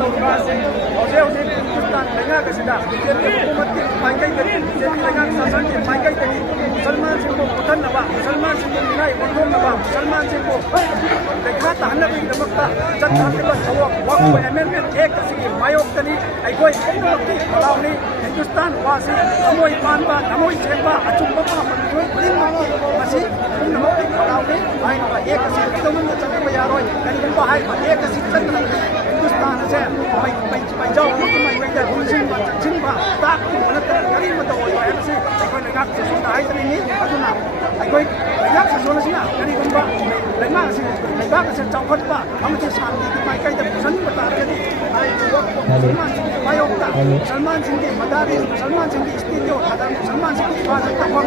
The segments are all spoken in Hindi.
तौरबासिंग हौजे हौजे हिंदुस्तान लेंगागसिदा बीजेपी हुकूमत की माइकई बीजेपी लेंगाग शासन की माइकई मुसलमान सिंह को पुथनवा मुसलमान सिंह को मिनाई वंदोनवा मुसलमान सिंह को लेखा ताहनबगीदमक्ता चत्थांगबा थवक वक्फ अमेंडमेंट एक्ट असगी मायोक्तनी अइगोई पुनमक्ति खलावनी हिंदुस्तान वासी थमोई पानबा थमोई सेंबा अचुंबा पामनगोई पुलिमक्ति मसी पुनमक्ति खलावनी हाइनबा एक असि तमन चतबा यारोय कनिगुंबा हाइबा एक असि चतना हिंदुस्तान से जाओ मकमाई वेदा रुलसिंबा चचिंबा ताक मनतर करी मत होय हाइबसे अइगोई लेंगाग ससुना हाइतनी अदुना अइगोई लेंगाग ससुनसिना कनिगुंबा लेंगाग से लेंगाग से चौखटबा हमसे शांति की माइकई द पुसन बता रही मुसलमान सिंह की मायोक्ता मुसलमान सिंह की मदारी मुसलमान सिंह की स्थितियों अदर मुसलमान सिंह की हिफाजत तमक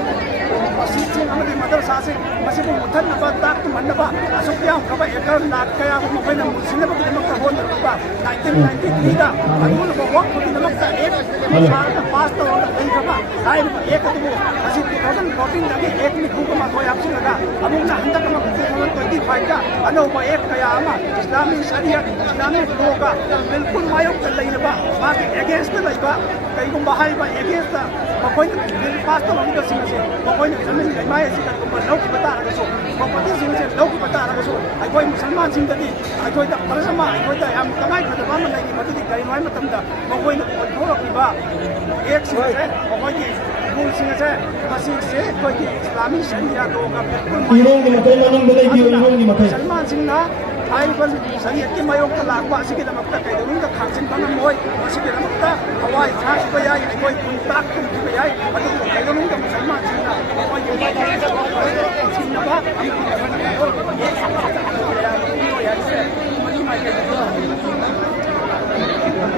मस्जिद अमदी मदरसा से मस्जिद मुथन्नबा ताक मनबा असुक्या खबा एकल लाख कया मखैना मुसिनबा दिमक होनबा 1993 दा अनुल वक्त दिमक एक भारत पास तो लेखबा हाइन एक दुबो मस्जिद 2014 लगे एक नि खुकमा कोई आपसी लगा अमुना हंदक मा 2025 का अनोबा एक कया अमा इस्लामी शरीयत इस्लामी लॉ का बिल्कुल मायोक्ता लेनबा माके अगेंस्ट लेबा कईगुंबा हाइबा अगेंस्ट मखोइन बिल पास तो हम सिंह से मखोइन जमीन लेमाय से कईगुंबा लौक बता रगसो मपति सिंह से लौक बता रगसो अखोइ मुसलमान सिंह ददी अखोइ द परसमा अखोइ द हम तमाय खदबा म लगी मददी कईमाय मतमदा मखोइन थोरकिबा एक सिंह से मखोइ रूल सिंह से मसीह से कोई इस्लामी शरीयत होगा बिल्कुल सलमान सिंह ना हाइबन शरीयत की मायोक्ता लाखबा असिगिदमक्ता कईदुंगा खांसिन बनमोय असिगिदमक्ता हवाई थासबा याय कोई कुंताक तुमबा याय अदु कईदुंगा मुसलमान सिंह कोई सिंहबा हम